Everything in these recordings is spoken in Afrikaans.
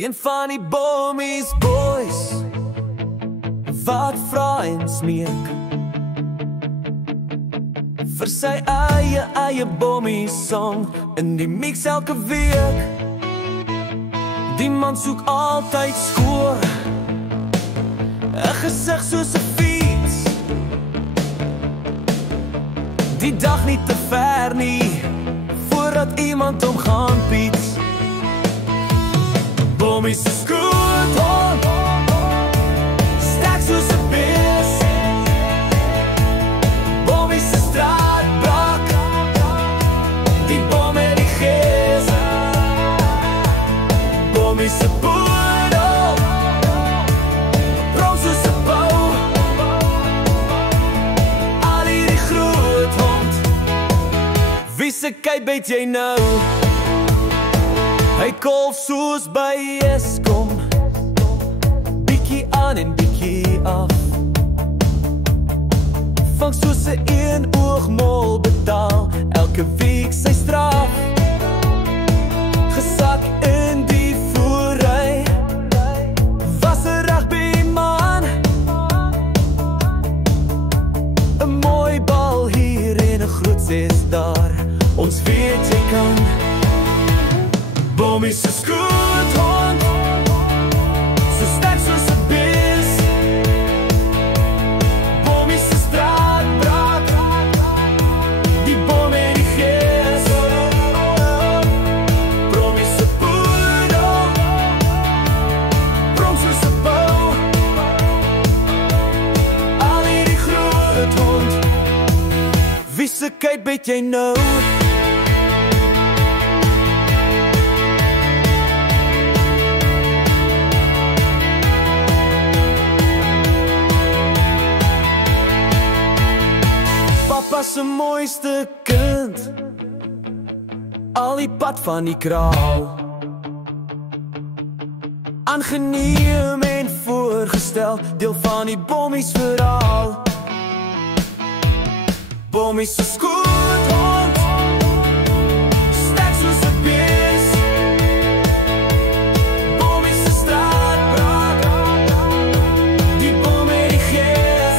Een van die Bommies boys wat vra en smeek vir sy eie Bommies song in die mix elke week. Die man soek altyd skoor, 'n gesig soos 'n fiets, die dag nie te ver nie voordat iemand hom gaan piets. Bommies is goed hond, sterk soos 'n bees. Bommies is straatbrak, die bom het die gees. Bommies se boedel, prom soos 'n bou. Al hierdie groot hond, wie se kyk weet jy nou? Hy kolf soos by Eskom, bietjie aan en bietjie af. Vang soos 'n een-oogmol betaal elke week sy straf. Gesak in die voorry, was 'n rugbyman. 'n mooi bal hier en 'n groot 6 daar, ons weet jy kan. Bommies is goed hond, so sterk soos 'n bees. Bommies is straatbrak, die bom het die gees. Bommies se boedel, prom soos 'n bou. Al hierdie groot hond, wie se kyk weet jy nou? Papa se mooiste kind, al die pad van die kraal. Aangeneem en voorgestel, deel van die Bommies verhaal. Bommies is goed hond, sterk soos 'n bees. Bommies is straatbrak, die bom het die gees.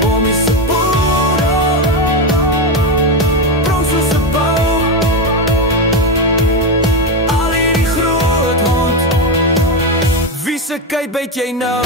Bommies se boedel, prom soos 'n bou. Al hierdie groot hond, wie se kyk weet jy nou?